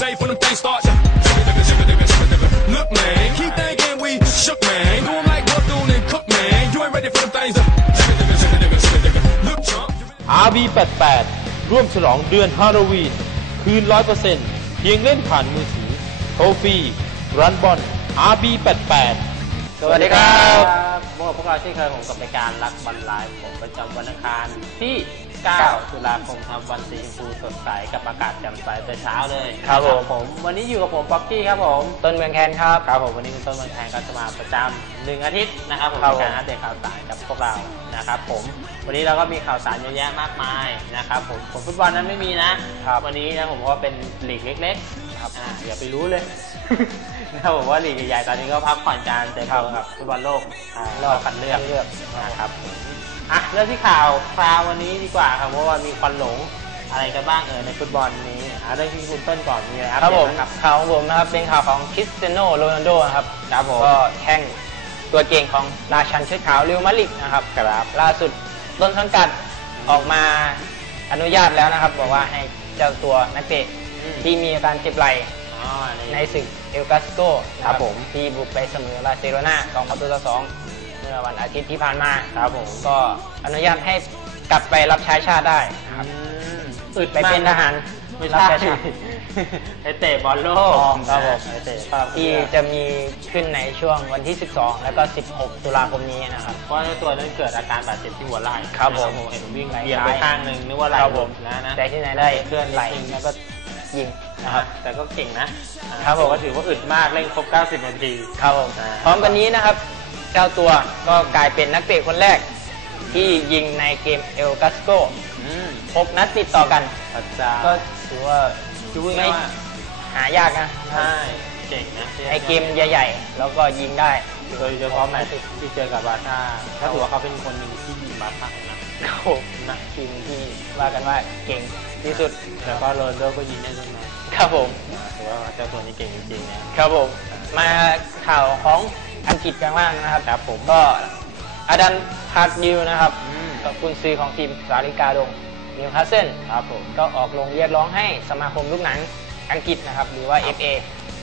safe when them things start. Look, man, keep thinking we shook, man. Do them like Bethune and Cook, man. You ain't ready for them things. Look, chump. RB88 ร่วมฉลองเดือนฮาโลวีน คืน 100%เพียงเล่นผ่านมือถือโทรฟรีรันบอล RB88 สวัสดีครับพบกับพวกเราเช่นเคยผมกับรายการรักบอลไลฟ์ผมประจำวันอังคารที่ 9 ตุลาคมครับวันสีชมพูสดใสกับอากาศแจ่มใสแต่เช้าเลยครับผมผม วันนี้อยู่กับผมป๊อกกี้ครับผมต้นเมืองแคนครับครับผมวันนี้คุณต้นเมืองแทนก็จะมาประจำหนึ่งอาทิตย์นะครับผมครับในการอัปเดตข่าวสารกับพวกเรานะครับผม วันนี้เราก็มีข่าวสารเยอะแยะมากมายนะครับผมผมฟุตบอลนั้นไม่มีนะครับวันนี้นะผมว่าเป็นลีกเล็กๆครับอ่าอย่าไปรู้เลยนะครับผมว่าลีกใหญ่ๆตอนนี้ก็พักผ่อนการเตะบอลกับฟุตบอลโลกอ่ารอบคัดเลือกเลือกนะครับผม อะเริ่มที่ข่าวคราววันนี้ดีกว่าครับเพราะว่ามีควันหลงอะไรกันบ้างเออในฟุตบอลนี้อ่าเรื่องที่คุณต้นก่อนมีอะไรอัปครับเดผตมนะครับ ข่าวของผมนะครับเป็นข่าวของคริสเตียโนโรนัลโดนะครับครับผม ก็แข่งตัวเก่งของราชันเชื้อขาวเรอัลมาดริดนะครับครับ ล่าสุดต้นสังกัดออกมาอนุญาตแล้วนะครับ บอกว่าให้เจ้าตัวนักเตะอืม ที่มีอาการเจ็บไหล่อ๋อในศึกเอลกาสโกครับผม ที่บุกไปเสมอบาร์เซโลนา2ประตูต่อ2เมื่อวันอาทิตย์ที่ผ่านมาครับผมก็อนุญาตให้กลับไปรับใช้ชาติได้นะครับอึดไปเป็นทหารไม่รับใช่ใช้ชาติไปเตะบอลโลกอ๋อครับผมไปเตะครับที่จะมีขึ้นในช่วงวันที่ 12 แล้วก็ 16 ตุลาคมนี้นะครับเพราะในตัวนั้นเกิดอาการบาดเจ็บที่หัวไหล่ครับผมนะเห็นวิ่งไหล่เบี่ยงไปซ้ายข้างหนึ่งนึกว่าไหล่ครับหผลุมดนะนะแต่ที่ไหนได้เคลื่อนไหลนิดนึงแล้วก็ยิงนะนะคครัรับบแต่ก็เก่งนะครับผมก็ถือว่าอึดมากเล่นครบ 90 นาทีครับผมอ่าพร้อมกันนี้นะครับ เจ้าตัวก็กลายเป็นนักเตะคนแรก ที่ยิงในเกมเอลกาสโกอืมพบนัดติดต่อกันพระเจ้าก็ถือว่าคือพูดไม่ง่ายๆว่าหายากนะใช่เก่งนะไอเกมใหญ่ ๆ แล้วก็ยิงได้ โดยเฉพาะแมตช์ที่เจอกับบาร์ซ่าถ้าถือว่าเขาเป็นคนหนึ่งที่ยิงบาร์ซ่านะโอ้โหนักทีมที่ว่ากันว่าเก่งที่สุด แล้วก็โรนลโดก็ยิงได้ด้วยนะครับผมถือว่าเจ้าตัวนี้เก่งจริงๆนะครับผม มาข่าวของอังกฤษกันบ้างนะครับครับผมก็อาดันพาร์ดิวนะครับอืมกับกุนซือของทีมสาริกาดงนิวคาสเซิลครับผมก็ออกลงเรียกร้องให้สมาคมลูกหนังอังกฤษนะครับ หรือว่า FA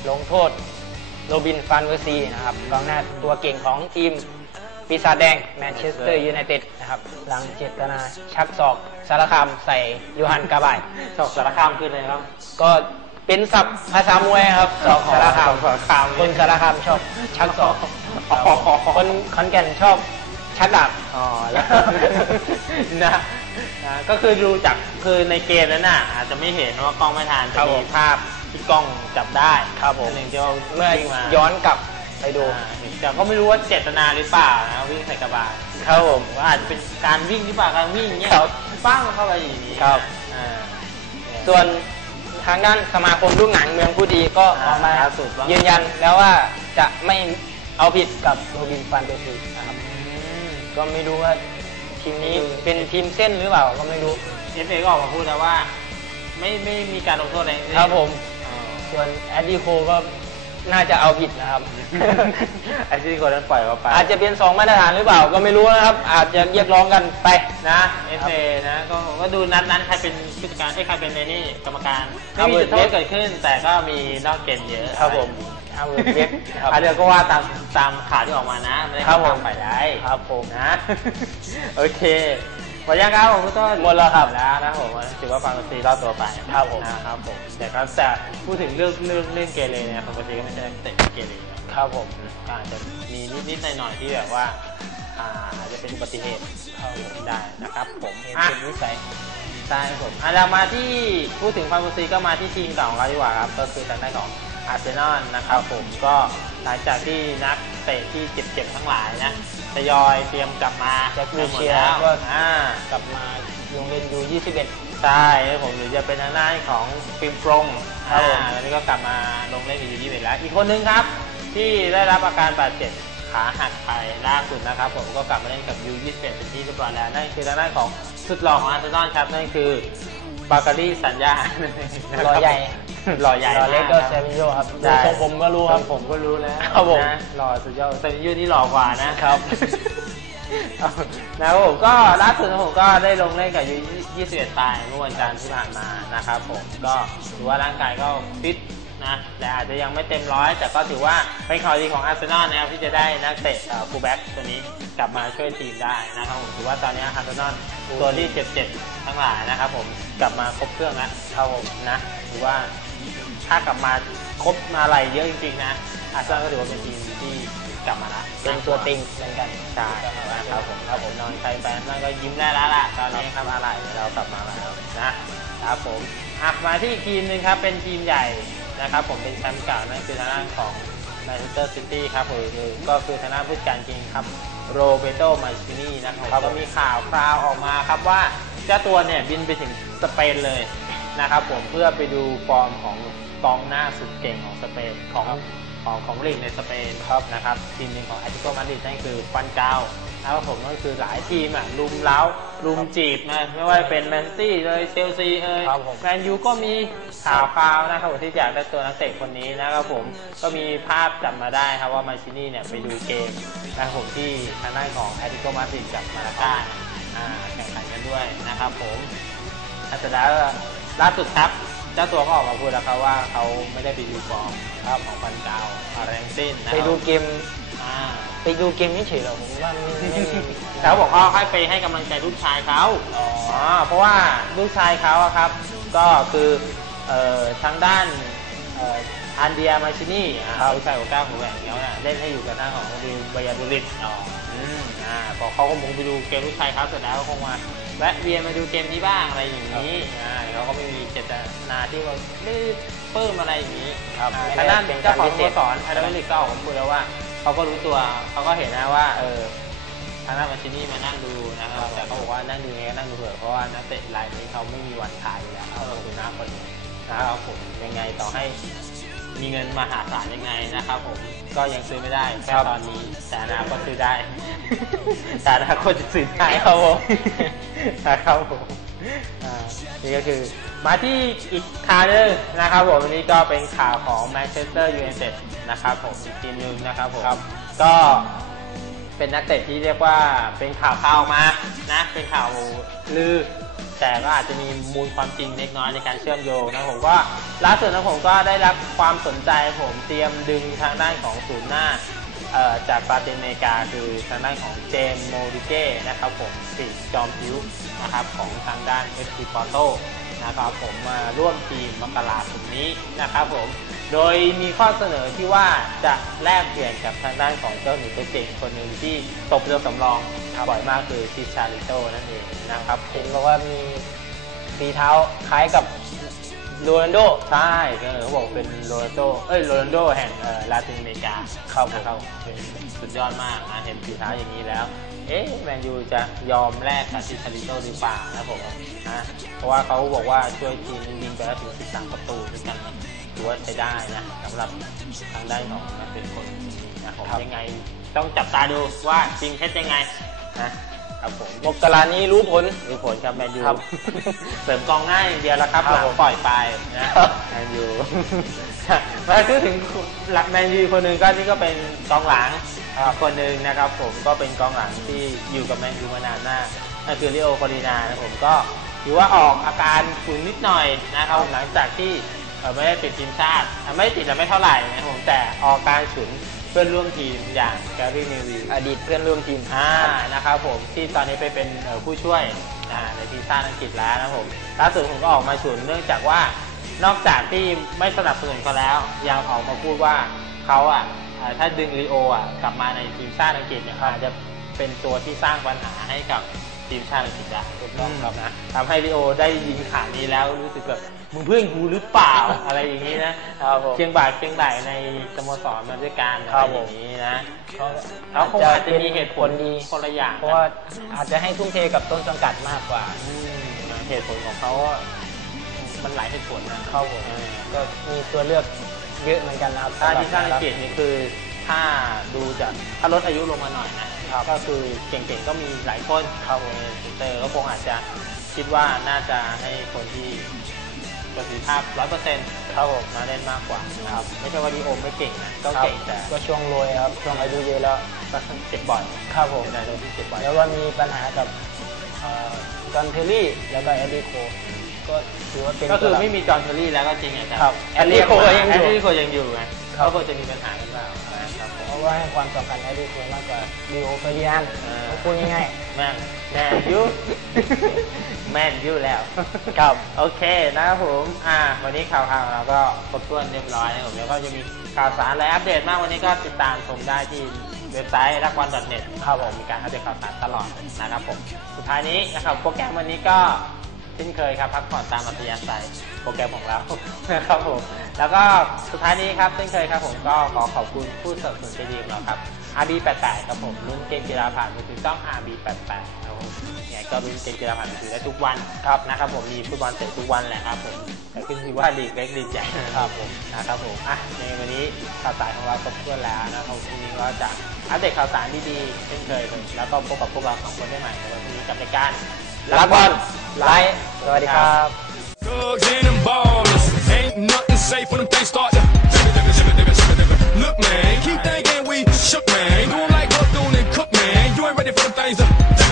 ลงโทษโรบินฟานเวอร์ซีนะครับกองหน้าตัวเก่งของทีมปีศาจแดงแมนเชสเตอร์ยูไนเต็ดนะครับ หลังเจตนาชักศอกสารคามใส่ยูฮันกาบายชอบสารคามขึ้นเลยครับ ก็ เป็นศัพท์ภาษามวยครับศอกสารคามสารคามคนสารคามชอบชักศอกอ๋อคนขอนแก่นชอบชักดาบอ๋อแล้วนะนะก็คือดูจากคือในเกมนั้นน่ะ อาจจะไม่เห็นว่ากล้องไม่ทันครัจะบผมีมภาพที่กล้องจับได้ครับผมหนึ่งที่ว่าเมื่อวิ่งมาย้อนกลับไปดูอ่าแต่ก็ไม่รู้ว่าเจตนาหรือเปล่านะวิ่งใส่กระบะครับผมว่าอาจจะเป็นการวิ่งหรือเปล่าการวิ่งเงี้ยครับปั้งเข้าไปอย่างนี้ครับอ่าส่วน ทางด้านสมาคมลูกหนังเมืองผู้ดีก็ออกมาล่าสุดว่ายืนยันแล้วว่าจะไม่เอาผิดกับโรบินฟันเดอร์ซีนะครับอืมก็ไม่รู้ว่าทีมนี้คือเป็นทีมเส้นหรือเปล่าก็ไม่รู้ เอฟเอก็ออกมาพูดแล้วว่า ไม่ไม่มีการลงโทษอะไรทั้งสิ้นครับผมอ๋อส่วนแอดดี้โคก็ น่าจะเอาผิดนะครับ ไอ้ที่คนนั้นปล่อยเขาไป อาจจะเป็นสองมาตรฐานหรือเปล่าก็ไม่รู้นะครับ อาจจะเรียกร้องกันไปนะเอฟเอนะก็ก็ดูนัดนั้นใครเป็นผู้จัดการไอ้ยใครเป็นในนี่กรรมการครัไม่บมีจุดโทษเกิดขึ้น แต่ก็มีนอกเกณฑ์เยอะครับผมเอาเว็บครับอะเดี๋ยวก็ว่าตามตามข่าวที่ออกมานะไม่ได้ครับผม ตามไปได้ครับผมนะ โอเค หมดยังครับผมคุณต้นหมดแล้วครับแล้วนะผมถือว่าฟังดนตรีรอดตัวไปครับผม นะครับผมแต่ก็แต่พูดถึงเรื่องเรื่องเรื่องเกเรเนี่ยฟังดนตรีก็ไม่ใช่นักเตะเกเรนะครับผมก็อาจจะมีนิดๆหน่อยๆที่แบบว่าอ่าอาจจะเป็นอุบัติเหตุครับผมได้นะครับผมเห็นอะเป็นวิสัยใช่ครับผมอะเรามาที่พูดถึงฟันบูซีก็มาที่ทีมเก่าของเราดีกว่าครับก็คือทางด้านของอาร์เซนอลนะครับผมก็หลังจากที่นักเตะที่เจ็บๆทั้งหลายนะ ทยอยเตรียมกลับมาแจ็คหมดวิลเชียร์แล้วก็อ่ากลับมาลงเล่นยู21 ใช่ครับผมหรือจะเป็นทางด้านของฟิล์มปรงครับผม อ่าตอนนี้ก็กลับมาลงเล่นอยู่ยี่สิบแล้ว อีกคนนึงครับ ที่ได้รับอาการบาดเจ็บขาหักไปล่าสุดนะครับ ผมก็กลับมาเล่นกับยู21เป็นที่เรียบร้อยแล้วนั่นคือทางด้านของสุดหล่อของอาร์เซนอลครับนั่นคือบาการีสัญญา รอใหญ่ หล่อใหญ่รอเล็กก็มาเซมิโยครับดูใช่ทรงผมก็รู้ครับผมก็รู้แล้วครับผมนะหล่อสุดยอดเซมิยูนี่หล่อกว่านะครับนะครับผมก็ล่าสุดผมก็ได้ลงเล่นกับยู21ปลายเมื่อวันจันทร์ที่ผ่านมานะครับผมก็ถือว่าร่างกายก็ฟิต นะแต่อาจจะยังไม่เต็มร้อยแต่ก็ถือว่าเป็นข่าวดีของอาร์เซนอลนะครับที่จะได้นักเตะฟูลแบ็กตัวนี้กลับมาช่วยทีมได้นะครับผมถือว่าตอนนี้อาร์เซนอลตัวที่เจ็บๆทั้งหลายนะครับผมกลับมาครบเครื่องแล้วครับผมนะถือว่าถ้ากลับมาครบมาอะไรเยอะจริงๆนะอาร์เซนอลก็ถือว่าเป็นทีมที่กลับมาละเป็นตัวต็งเหมือนกันใช่ครับผมครับผมนอนใครแฟนนั่นก็ยิ้มได้แล้วล่ะตอนนี้ครับอะไรเรากลับมาแล้วนะครับผมอะมาที่ทีมหนึ่งครับเป็นทีมใหญ่ นะครับผมเป็นแชมป์เก่านั่นคือทางด้านของแมนเชสเตอร์ซิตี้ครับผมก็คือทางด้านผู้จัดการจริงครับโรเบโตมาชินีนะครับก็มีข่าวคราวออกมาครับว่าเจ้าตัวเนี่ยบินไปถึงสเปนเลยนะครับผมเพื่อไปดูฟอร์มของกองหน้าสุดเก่งของสเปนของ ของของลีกในสเปนครับนะครับทีมหนึ่งของแอตเลติโกมาดริดนั่นคือควันเกานะครับผมก็คือหลายทีมอะลุมเล้าลุมจีบนะไม่ว่าจะเป็นแมนซี่เลยเชลซีเอยครับผม แมนยูก็มีข่าวคราวนะครับผมที่อยากได้ตัวนักเตะคนนี้นะครับผมก็มีภาพจับมาได้ครับว่ามาชินี่เนี่ยไปดูเกมนะครับผมที่ทางด้านของแอตเลติโกมาดริดกับมาลาก้าอ่าแข่งขันกันด้วยนะครับผมอาจจะแล้วล่าสุดครับ เจ้าตัวก็ออกมาพูดแล้วครับว่าเขาไม่ได้ไปดูฟอร์มครับของฟันเกาอะไรทั้งสิ้นนะคไปรับดูเกมอ่าไปดูเกมนี่เฉยเหรอผมว่าไม่ไม่มีเขาบอกเขาให้ไปให้กำลังใจลูกชายเขาอ๋ออ๋อเพราะว่าลูกชายเขาอะครับ ก็คือเอ่อทางด้านเอ่ออันเดียมาชินี่อ่าลูกชายของก้าวหัวแหวนเขาเนี่ยเล่นให้อยู่กับทางของวิวบายาดูริตอ๋ออืมอ่าพอเขาก็คงไปดูเกมลูกชายเขาเสร็จแล้วก็คงมาแวะเวียนมาดูเกมนี้บ้างอะไรอย่างนี้อ่า เขาก็ไม่มีเจตนาที่ว่าไม่ได้ปลื้มอะไรอย่างนี้ครับอ่าไม่ทางได้ด้านเป็นกาเจ้ารของพิสเศโมษ สรไอรอนลิกก็ออกมาพูดแล้วว่าเขาก็รู้ตัวเขาก็เห็นนะว่าเออทางด้านมาชินี่มานั่งดูนะครับแต่เขาบอกว่านั่งดูไงก็นั่งดูเถอะเพราะว่านักเตะรายนี้เขาไม่มีวันขายอยู่แล้วเขาคือน้าคนนี้นะครับผมยังไงต่อให้ มีเงินมหาศาลยังไงนะครับผมก็ยังซื้อไม่ได้แค่ตอนนี้แต่อนาคตซื้อได้ แต่อนาคตจะซื้อได้ครับผมนะครับผมอ่า นี่ก็คือมาที่อีกข่าวนึงนะครับผมวันนี้ก็เป็นข่าวของแมนเชสเตอร์ยูไนเต็ดนะครับผมอีกทีมนึงนะครับผมก็เป็นนักเตะที่เรียกว่าเป็นข่าวข่าวมานะเป็นข่าวลือ แต่ก็อาจจะมีมูลความจริงเล็กน้อยในการเชื่อมโยงนะผมก็ล่าสุดนะผมก็ได้รับความสนใจผมเตรียมดึงทางด้านของศูนย์หน้า จากปาตินอเมริกาคือทางด้านของเจมส์โมดิเก้นะครับผมปีกจอมผิวนะครับของทางด้านเอฟซีปอโตนะครับผมมาร่วมทีมมกราคมนี้นะครับผมโดยมีข้อเสนอที่ว่าจะแลกเปลี่ยนกับทางด้านของเจ้าหนูตัวเก่งคนหนึ่งที่ตกเรือสำรองบ่อยมากคือทิชาริโตนั่นเองนะครับเห็นบอกว่ามีฝีเท้าคล้ายกับ โรนัลโดใช่ก็เขาบอกเป็นโรนัลโดเอ้ยโรนัลโดแห่งเอ่อลาตินอเมริกาครับผมนะครับเป็นสุดยอดมากนะเห็นฝีเท้าอย่างนี้แล้ว เอ๊ะแมนยูจะยอมแลกกับทิชาริโตหรือเปล่านะผมนะเพราะว่าเขาบอกว่าช่วยทีมยิงไปแล้วถึง13ประตูด้วยกันนะถือว่าใช้ได้นะสำหรับทางด้านของนักเป็นคนนี้นะผมยังไงต้องจับตาดูว่าจริงเท็จยังไงนะ ครับผมมกรานี้รู้ผลดูผลครับแมนยูครับ เสริมกองหน้าอย่างเดียวแล้วครับครับหลังผมปล่อยไปนะครับแมนยูมาพูดถึงหลักแมนยูคนหนึ่งก็นี่ก็เป็นกองหลังอ่าคนหนึ่งนะครับ ผมก็เป็นกองหลังที่อยู่กับแมนยูมานานมากนั่นคือลิโอคอรีนานะผมก็ถือว่าออกอาการฝืนนิดหน่อยนะครับหลังจากที่เอ่อไม่ได้ติดทีมชาติอะไม่ได้ติดแต่ไม่เท่าไหร่นะครับผมแต่ออกอาการฉุนเพื่อนร่วมทีมอย่างแกรี่เนวิลอดีตเพื่อนร่วมทีมอ่านะครับผมที่ตอนนี้ไปเป็นเอ่อผู้ช่วยอ่าในทีมชาติอังกฤษแล้วนะครับผมล่าสุดผมก็ออกมาฉุนเนื่องจากว่านอกจากที่ไม่สนับสนุนเขาแล้วยังออกมาพูดว่าเขาอะอ่าถ้าดึงลีโออะกลับมาในทีมชาติอังกฤษเนี่ยอาจจะเป็นตัวที่สร้างปัญหาให้กับ ทีมชาติอังกฤษได้ถูกต้องครับนะทำให้ลีโอได้ยินข่าวนี้แล้วรู้สึกแบบมึงเพื่อนกูหรือเปล่า อะไรอย่างนี้นะครับผมเชียงบ่ายเชียงบ่ายในสโมสรมาด้วยกันอะครัไรบอผมย่างนี้นะเขาเขาคงอาจจะมีเหตุผลดีคนละอย่างเพราะว่าอาจจะให้ทุ่มเทกับต้นสังกัดมากกว่าอืมเหตุผลของเขาอะมันหลายเหตุผลนะเข้าผมเออก็มีตัวเลือกเยอะเหมือนกันนะครับถ้าที่สร้างอังกฤษนี่คือถ้าดูจากถ้าลดอายุลงมาหน่อยนะ ก็คือเก่งๆก็มีหลายคนเข้าเตอร์ก็คงอาจจะคิดว่าน่าจะให้คนที่ประสิทธิภาพร้อยเปอร์เซ็นต์ครับผมมาเล่นมากกว่านะครับไม่ใช่ว่าดีโอมไม่เก่งนะก็ครับเก่งแต่ก็ช่วงโรยครับช่วงอายุเยอะแล้วก็เจ็บบ่อยครับผมเป็นอะไรที่เจ็บบ่อยแล้วก็มีปัญหากับจอห์นเทอรี่แล้วก็เอ็ดดี้โคก็ถือว่าเป็นก็คือตัวหลัไม่มีจอห์นเทอรี่แล้วก็จริงอะครับแอดดี้โคแอยังดอดี้ยู่โคแอดดี้โคยังอยู่ไงครับเขาควรจะมีปัญหากันเปล่านะครับผม เพราะว่าให้ความสำคัญเอ็ดดี้โคมากกว่าดิโอเฟอร์ดิอันเออพูดง่าย แม่นแม่นยูแม่นยูแล้วครับโอเคนะครับผมอ่า วันนี้ข่าวข่าวเราก็ครบถ้วนเรียบร้อยนะครับผมแล้วก็จะมีข่าวสารและอัปเดตมากวันนี้ก็ติดตามชมได้ที่เว็บไซต์รักวัน .net ครับผมมีการอัปเดตข่าวสารตลอดนะครับผมสุดท้ายนี้นะครับโปรแกรมวันนี้ก็ เช่นเคยครับพักผ่อนตามอัธยาศัยโปรแกรมของเรานะครับผมแล้วก็สุดท้ายนี้ครับเช่นเคยครับผมก็ขอขอบคุณผู้สนับสนุนใจดีของเราครับ RB88 ครับผมรุ่นเกมกีฬาผ่านมือถือต้อง RB88 ครับผมเนี่ยก็รุ่นเกมกีฬาผ่านมือถือได้ทุกวันครับนะครับผมมีฟุตบอลเตะทุกวันแหละครับผมแต่ขึ้นที่ว่าลีกเล็กลีกใหญ่ครับผมนะครับผมอะในวันนี้ข่าวสารของเราครบถ้วนแล้วนะครับพรุ่งนี้ก็จะอัปเดตข่าวสารดีๆเช่นเคยแล้วก็พบกับพวกเราสองคนได้ใหม่ในวันพรุ่งนี้กับรายการรักบอล ไลฟ์สวัสดีครับ Thugs and them ballers. Ain't nothing safe when them things start to. Look, man, keep thinking we shook, man. Doing like Bethune and Cook, man. You ain't ready for them things to.